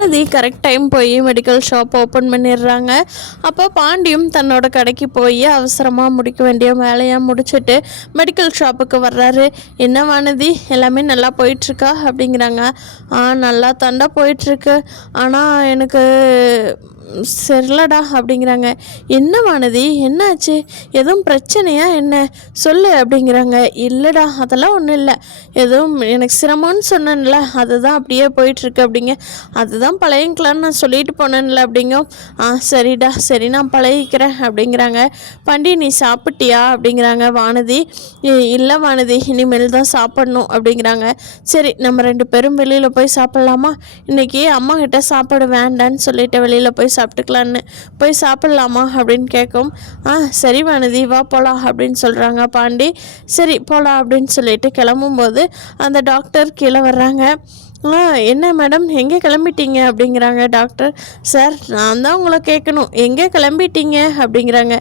Vanathi correct time போய் medical shop open பண்ணிடுறாங்க. அப்போ பாண்டியும் தன்னோட கடைக்கு போய் அவசரமாக முடிக்க வேண்டிய வேலையாக முடிச்சுட்டு மெடிக்கல் ஷாப்புக்கு வர்றாரு. என்ன வானதி, எல்லாமே நல்லா போயிட்டுருக்கா அப்படிங்கிறாங்க. நல்லா தாண்டா போயிட்டுருக்கு, ஆனால் எனக்கு சரிலடா அப்படிங்கிறாங்க. என்ன வானதி, என்னாச்சு, எதுவும் பிரச்சனையா என்ன, சொல்லு அப்படிங்கிறாங்க. இல்லைடா, அதெல்லாம் ஒன்றும் இல்லை, எதுவும் எனக்கு சிரமம்னு சொன்னேன்ல, அதுதான் அப்படியே போயிட்டுருக்கு அப்படிங்க. அதுதான் பழகிக்கலான்னு நான் சொல்லிட்டு போனேன்ல அப்படிங்க. சரிடா, சரி நான் பழகிக்கிறேன் அப்படிங்கிறாங்க. பாண்டி, நீ சாப்பிட்டியா அப்படிங்கிறாங்க வானதி. இல்லை வானதி, இனிமேல் தான் சாப்பிடணும் அப்படிங்கிறாங்க. சரி, நம்ம 2 பேரும் வெளியில் போய் சாப்பிட்லாமா, இன்றைக்கி அம்மா கிட்ட சாப்பாடு வேண்டான்னு சொல்லிட்டு வெளியில் போய் சாப்பிட்டுக்கலான்னு, போய் சாப்பிட்லாமா அப்படின்னு கேட்கும். சரி வானதி, வா போகலாம் அப்படின்னு சொல்கிறாங்க பாண்டி. சரி போகலாம் அப்படின்னு சொல்லிட்டு கிளம்பும்போது அந்த டாக்டர் கீழே வர்றாங்க. என்ன மேடம், எங்கே கிளம்பிட்டீங்க அப்படிங்கிறாங்க டாக்டர். சார், நான் தான் உங்களை கேட்கணும், எங்கே கிளம்பிட்டீங்க அப்படிங்கிறாங்க.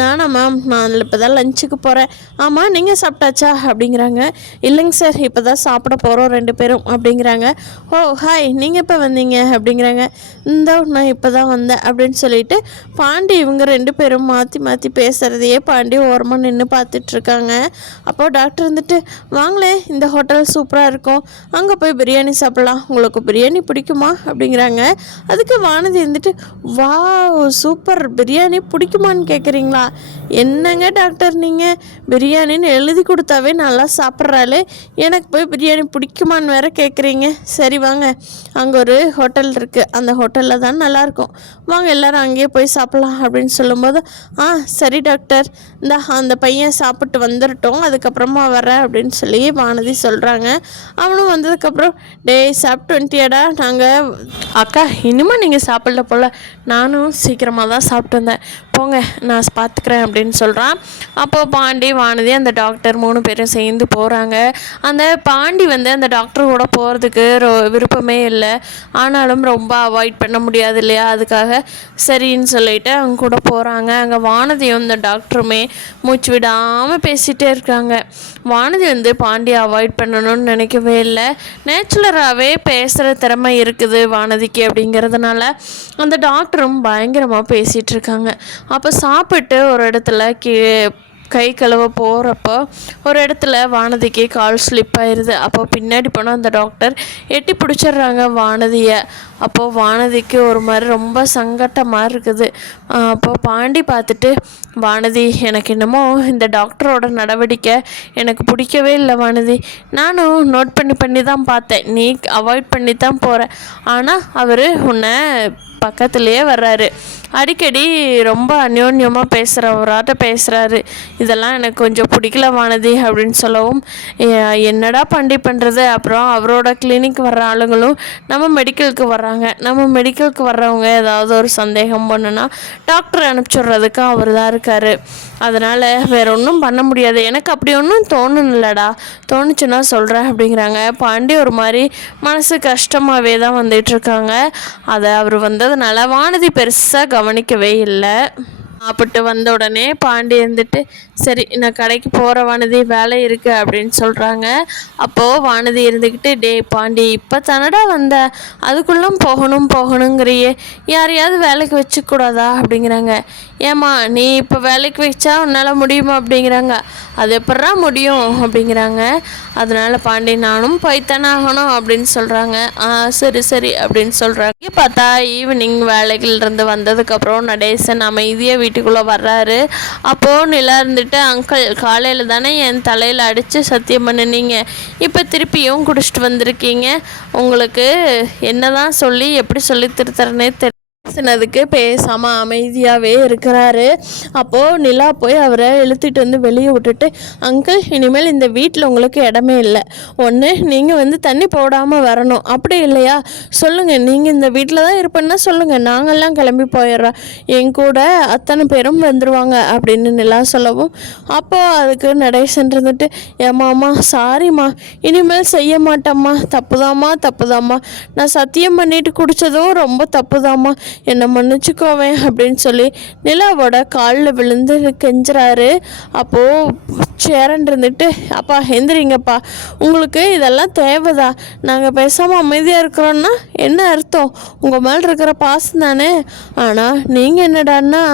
நானா மேம், நான் இப்போ தான் லஞ்சுக்கு போகிறேன். ஆமாம், நீங்கள் சாப்பிட்டாச்சா அப்படிங்கிறாங்க. இல்லைங்க சார், இப்போ தான் சாப்பிட போகிறோம் 2 பேரும் அப்படிங்கிறாங்க. ஓ ஹாய், நீங்கள் எப்போ வந்தீங்க அப்படிங்கிறாங்க. நான் இப்போ தான் வந்தேன் அப்படின்னு சொல்லிட்டு பாண்டி இவங்க 2 பேரும் மாற்றி மாற்றி பேசுகிறதையே பாண்டி ஓரமாக நின்று பார்த்துட்ருக்காங்க. அப்போது டாக்டர் வந்துட்டு, வாங்களே, இந்த ஹோட்டல் சூப்பராக இருக்கும், அங்கே போய் பிரியாணி சாப்பிடலாம், உங்களுக்கு பிரியாணி பிடிக்குமா அப்படிங்கிறாங்க. அதுக்கு வானதி வந்துட்டு, வாவ் சூப்பர், பிரியாணி பிடிக்குமான்னு கேட்குறீங்களா, என்னங்க டாக்டர் நீங்கள், பிரியாணின்னு எழுதி கொடுத்தாவே நல்லா சாப்பிட்றாளே, எனக்கு போய் பிரியாணி பிடிக்குமான்னு வேற கேட்குறீங்க. சரி வாங்க, அங்கே ஒரு ஹோட்டல் இருக்குது, அந்த ஹோட்டலில் தான் நல்லாயிருக்கும், வாங்க எல்லோரும் அங்கேயே போய் சாப்பிட்லாம் அப்படின்னு சொல்லும்போது, சரி டாக்டர், அந்த பையன் சாப்பிட்டு வந்துடட்டும், அதுக்கப்புறமா வரேன் அப்படின்னு சொல்லி வானதி சொல்கிறாங்க. அவனும் வந்ததுக்கப்புறம், டேய் சாப்பிட்டு வந்துட்டியாடா, நாங்கள் அக்கா இனிமேல் நீங்கள் சாப்பிடல போல், நானும் சீக்கிரமாக தான் சாப்பிட்டு வந்தேன், போங்க நான் பார்த்துக்கிறேன் அப்படின்னு சொல்கிறான். அப்போது பாண்டி வானதி அந்த டாக்டர் 3 பேரும் சேர்ந்து போகிறாங்க. அந்த பாண்டி அந்த டாக்டர் கூட போகிறதுக்கு விருப்பமே இல்லை, ஆனாலும் ரொம்ப அவாய்ட் பண்ண முடியாது இல்லையா, அதுக்காக சரின்னு சொல்லிட்டு அவங்க கூட போகிறாங்க. அங்கே வானதியும் இந்த டாக்டருமே மூச்சு விடாமல் பேசிகிட்டே இருக்காங்க. வானதி பாண்டியை அவாய்ட் பண்ணணும்னு நினைக்கவே இல்லை, நேச்சுரலாகவே பேசுகிற திறமை இருக்குது வானதிக்கு அப்படிங்கிறதுனால அந்த டாக்டரும் பயங்கரமாக பேசிகிட்டு இருக்காங்க. அப்போ சாப்பிட்டு ஒரு இடத்துல கை கழுவ போகிறப்போ ஒரு இடத்துல வானதிக்கு கால் ஸ்லிப் ஆயிடுது. அப்போ பின்னாடி போனால் அந்த டாக்டர் எட்டி பிடிச்சிடுறாங்க வானதியை. அப்போது வானதிக்கு ஒரு மாதிரி ரொம்ப சங்கட்டமாக இருக்குது. அப்போது பாண்டி பார்த்துட்டு, வானதி, எனக்கு என்னமோ இந்த டாக்டரோட நடவடிக்கை எனக்கு பிடிக்கவே இல்லை வானதி, நானும் நோட் பண்ணி தான் பார்த்தேன், நீ அவாய்ட் பண்ணி தான் போகிற, ஆனால் அவர் உன்னை பக்கத்துலேயே வர்றாரு, அடிக்கடி ரொம்ப அந்யோன்யமாக பேசுகிறவராட்ட பேசுகிறாரு, இதெல்லாம் எனக்கு கொஞ்சம் பிடிக்கல வானதி அப்படின்னு சொல்லவும், என்னடா பாண்டி பண்ணுறது, அப்புறம் அவரோட கிளினிக் வர்ற ஆளுங்களும் நம்ம மெடிக்கலுக்கு வர்றாங்க, நம்ம மெடிக்கலுக்கு வர்றவங்க ஏதாவது ஒரு சந்தேகம் பண்ணுன்னா டாக்டர் அனுப்பிச்சுட்றதுக்கு அவர் தான் இருக்கார், அதனால் வேற ஒன்றும் பண்ண முடியாது, எனக்கு அப்படி ஒன்றும் தோணுன்னுலடா, தோணுச்சுன்னா சொல்கிறேன் அப்படிங்கிறாங்க. பாண்டி ஒரு மாதிரி மனசு கஷ்டமாகவே தான் வந்துட்டுருக்காங்க. அதை அவர் வந்ததுனால வானதி பெருசாக கவனிக்கவே இல்லை. சாப்பிட்டு வந்த உடனே பாண்டி சரி நான் கடைக்கு போகிற வானதி, வேலை இருக்குது அப்படின்னு சொல்கிறாங்க. அப்போது வானதி இருந்துக்கிட்டு, டே பாண்டி, இப்போ தானடா வந்த, அதுக்குள்ளே போகணுங்கிறியே, யாரையாவது வேலைக்கு வச்சுக்கூடாதா அப்படிங்கிறாங்க. ஏம்மா, நீ இப்போ வேலைக்கு வச்சா உன்னால் முடியுமா அப்படிங்கிறாங்க. அது எப்பட்றா முடியும் அப்படிங்கிறாங்க. அதனால் பாண்டி, நானும் போய்த்தானே ஆகணும் அப்படின்னு சொல்கிறாங்க. சரி அப்படின்னு சொல்கிறாங்க. பார்த்தா ஈவினிங் வேலைகளிலிருந்து வந்ததுக்கப்புறம் நடேசன் அமைதியாக வீட்டுக்குள்ளே வர்றாரு. அப்போது நிலா இருந்துட்டு, அங்கிள், காலையில் தானே என் தலையில் அடித்து சத்தியம் பண்ணினீங்க, இப்போ திருப்பியும் குடிச்சிட்டு வந்திருக்கீங்க, உங்களுக்கு என்ன தான் சொல்லி எப்படி சொல்லி திருத்தரனே பேசினதுக்கு பேசாமல் அமைதியாகவே இருக்கிறாரு. அப்போது நிலா போய் அவரை இழுத்துட்டு வெளியே விட்டுட்டு, அங்கிள், இனிமேல் இந்த வீட்டில் உங்களுக்கு இடமே இல்லை, ஒன்று நீங்கள் தண்ணி போடாமல் வரணும், அப்படி இல்லையா சொல்லுங்கள், நீங்கள் இந்த வீட்டில் தான் இருப்பேன்னா சொல்லுங்கள், நாங்கள்லாம் கிளம்பி போயிடுறோம், என் கூட அத்தனை பேரும் வந்துடுவாங்க அப்படின்னு நிலா சொல்லவும், அப்போது அதுக்கு நடேசன் ஏமாம்மா சாரிம்மா, இனிமேல் செய்ய மாட்டேம்மா, தப்புதாம்மா, நான் சத்தியம் பண்ணிட்டு குடித்ததும் ரொம்ப தப்புதாம்மா, என்னை மன்னிச்சுக்கோவேன் அப்படின்னு சொல்லி நிலாவோட காலில் விழுந்து கெஞ்சுறாரு. அப்போது சேரன் இருந்துட்டு, அப்பா எந்திரிங்கப்பா, உங்களுக்கு இதெல்லாம் தேவைதா? நாங்கள் பேசாமல் அமைதியாக இருக்கிறோன்னா என்ன அர்த்தம்? உங்கள் மேலே இருக்கிற பாசம் தானே. ஆனால் நீங்கள் என்னடான்னா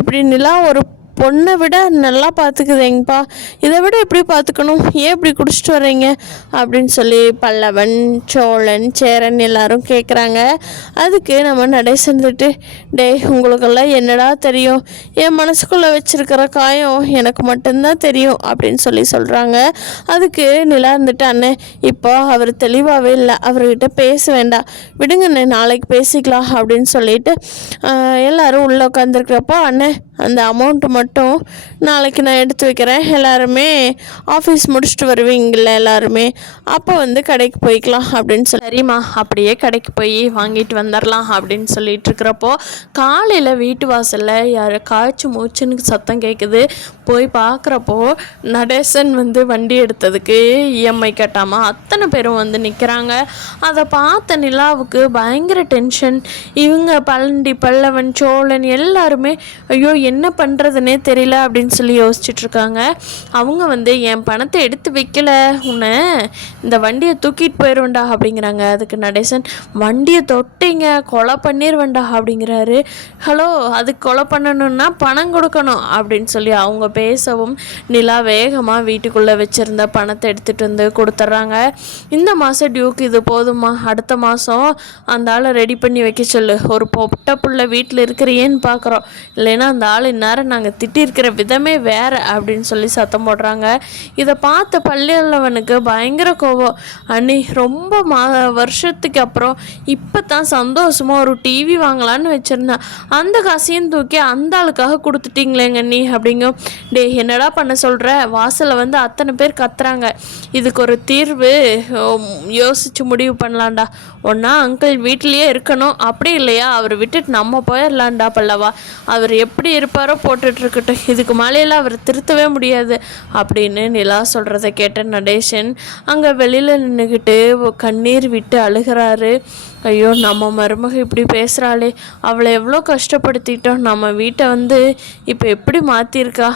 இப்படி நிலா ஒரு பொண்ணை விட நல்லா பார்த்துக்குதேங்கப்பா, இதை விட எப்படி பார்த்துக்கணும், ஏன் இப்படி குடிச்சிட்டு வர்றீங்க அப்படின்னு சொல்லி பல்லவன், சோழன், சேரன் எல்லாரும் கேட்குறாங்க. அதுக்கு நம்ம நடேசன் இருந்துட்டு, டே உங்களுக்கெல்லாம் என்னடா தெரியும், என் மனசுக்குள்ளே வச்சுருக்கிற காயம் எனக்கு மட்டும்தான் தெரியும் அப்படின்னு சொல்லி சொல்கிறாங்க. அதுக்கு நிலா இருந்துட்டு, அண்ணே இப்போ அவர் தெளிவாகவே இல்லை, அவர்கிட்ட பேச வேண்டாம், விடுங்கண்ணே நாளைக்கு பேசிக்கலாம் அப்படின்னு சொல்லிட்டு எல்லோரும் உள்ளே உட்காந்துருக்கிறப்போ, அண்ணே அந்த அமௌண்ட்டு மட்டும் நாளைக்கு நான் எடுத்து வைக்கிறேன், எல்லாருமே ஆஃபீஸ் முடிச்சுட்டு வருவீங்கள எல்லாருமே, அப்போ வந்து கடைக்கு போய்க்கலாம் அப்படின்னு சொல்லி, சரிம்மா அப்படியே கடைக்கு போய் வாங்கிட்டு வந்துடலாம் அப்படின்னு சொல்லிட்டு இருக்கிறப்போ காலையில் வீட்டு வாசலில் யார் காய்ச்சி மூச்சுன்னு சத்தம் கேட்குது. போய் பார்க்குறப்போ நடேசன் வந்து வண்டி எடுத்ததுக்கு இஎம்ஐ கட்டாமல் அத்தனை பேரும் வந்து நிற்கிறாங்க. அதை பார்த்த நிலாவுக்கு பயங்கர டென்ஷன். இவங்க பல்லவன், சோழன் எல்லாருமே ஐயோ என்ன பண்ணுறதுனே தெரியல அப்படின்னு சொல்லி யோசிச்சுட்ருக்காங்க. அவங்க வந்து என் பணத்தை எடுத்து வைக்கல, உன்னை இந்த வண்டியை தூக்கிட்டு போயிடுவேண்டா அப்படிங்கிறாங்க. அதுக்கு நடேசன், வண்டியை தொட்டிங்க கொலை பண்ணிடுவேண்டா அப்படிங்கிறாரு. ஹலோ, அதுக்கு கொலை பண்ணணுன்னா பணம் கொடுக்கணும் அப்படின்னு சொல்லி அவங்க பேசவும் நிலா வேகமாக வீட்டுக்குள்ளே வச்சுருந்த பணத்தை எடுத்துகிட்டு வந்து கொடுத்துட்றாங்க. இந்த மாதம் டியூக்கு இது போதுமா, அடுத்த மாதம் அந்த ஆளை ரெடி பண்ணி வைக்க சொல்லு, ஒரு பொட்டை புள்ள வீட்டில் இருக்கிறியேன்னு பார்க்குறோம், இல்லைன்னா அந்த ஆள் இந்நேரம் நாங்கள் திட்டிருக்கிற விதமே வேறு அப்படின்னு சொல்லி சத்தம் போடுறாங்க. இதை பார்த்த பள்ளியல்லவனுக்கு பயங்கர கோபம். அண்ணி ரொம்ப வருஷத்துக்கு அப்புறம் இப்போ தான் சந்தோஷமாக ஒரு டிவி வாங்கலான்னு வச்சுருந்தேன், அந்த காசையும் தூக்கி அந்த ஆளுக்காக கொடுத்துட்டிங்களேங்க அண்ணி அப்படிங்க. டே என்னடா பண்ண சொல்கிற, வாசலில் வந்து அத்தனை பேர் கத்துறாங்க, இதுக்கு ஒரு தீர்வு யோசித்து முடிவு பண்ணலான்டா. ஒன்றா அங்கிள் வீட்டிலையே இருக்கணும், அப்படி இல்லையா அவரை விட்டுட்டு நம்ம போயிடலான்டா பல்லவா, அவர் எப்படி இருப்பாரோ போட்டுட்ருக்கட்டும், இதுக்கு மேலேயெல்லாம் அவர் திருத்தவே முடியாது அப்படின்னு நிலா சொல்கிறத கேட்ட நடேசன் அங்கே வெளியில் நின்றுக்கிட்டு கண்ணீர் விட்டு அழுகிறாரு. ஐயோ நம்ம மருமக இப்படி பேசுகிறாளே, அவளை எவ்வளோ கஷ்டப்படுத்திட்டோம், நம்ம வீட்டை வந்து இப்போ எப்படி மாற்றிருக்கா,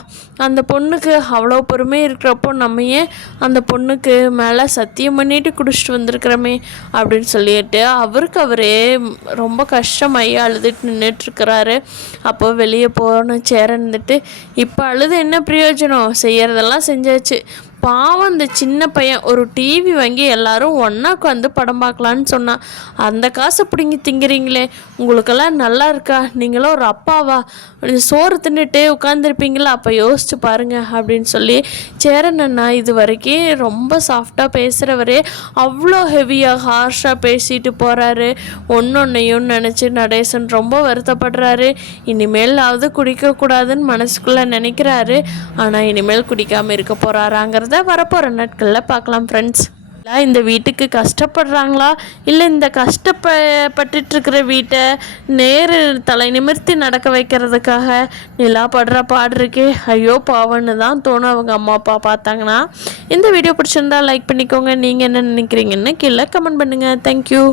அந்த பொண்ணுக்கு அவ்வளோ பொறுமை இருக்கிறப்போ நம்ம ஏன் அந்த பொண்ணுக்கு மேலே சத்தியம் பண்ணிட்டு குடிச்சிட்டு வந்திருக்கிறோமே அப்படின்னு சொல்லிட்டு அவருக்கு அவரே ரொம்ப கஷ்டமாகி அழுதுட்டு நின்றுட்டுருக்கிறாரு. அப்போ வெளியே போகணும் சேரன் இருந்துட்டு, இப்போ அழுது என்ன பிரயோஜனம், செய்கிறதெல்லாம் செஞ்சாச்சு, பாவம் இந்த சின்ன பையன் ஒரு டிவி வாங்கி எல்லாரும் ஒன்றா உட்காந்து படம் பார்க்கலான்னு சொன்னான், அந்த காசை பிடுங்கி திங்கிறீங்களே, உங்களுக்கெல்லாம் நல்லா இருக்கா, நீங்களும் ஒரு அப்பாவா, சோறு தின்னுட்டு உட்காந்துருப்பீங்களா, அப்போ யோசிச்சு பாருங்க அப்படின்னு சொல்லி சேரன் அண்ணா இது வரைக்கும் ரொம்ப சாஃப்டாக பேசுகிறவரே அவ்வளோ ஹெவியாக ஹார்ஷாக பேசிட்டு போகிறாரு. ஒன்னொன்னையும் நினச்சி நடேசன் ரொம்ப வருத்தப்படுறாரு. இனிமேலாவது குடிக்கக்கூடாதுன்னு மனசுக்குள்ளே நினைக்கிறாரு. ஆனால் இனிமேல் குடிக்காமல் இருக்க போகிறாராங்கிறத வரப்போகிற நாட்களில் பார்க்கலாம் ஃப்ரெண்ட்ஸ். இந்த வீட்டுக்கு கஷ்டப்படுறாங்களா, இல்லை இந்த கஷ்டப்பட்டுருக்கிற வீட்டை நேரு தலை நிமிர்த்தி நடக்க வைக்கிறதுக்காக நிலா படுற பாடு இருக்கே, ஐயோ பாவன்னு தான் தோணும் அவங்க அம்மா அப்பா பார்த்தாங்கன்னா. இந்த வீடியோ பிடிச்சிருந்தா லைக் பண்ணிக்கோங்க, நீங்கள் என்ன நினைக்கிறீங்கன்னு கீழே கமெண்ட் பண்ணுங்கள். தேங்க்யூ.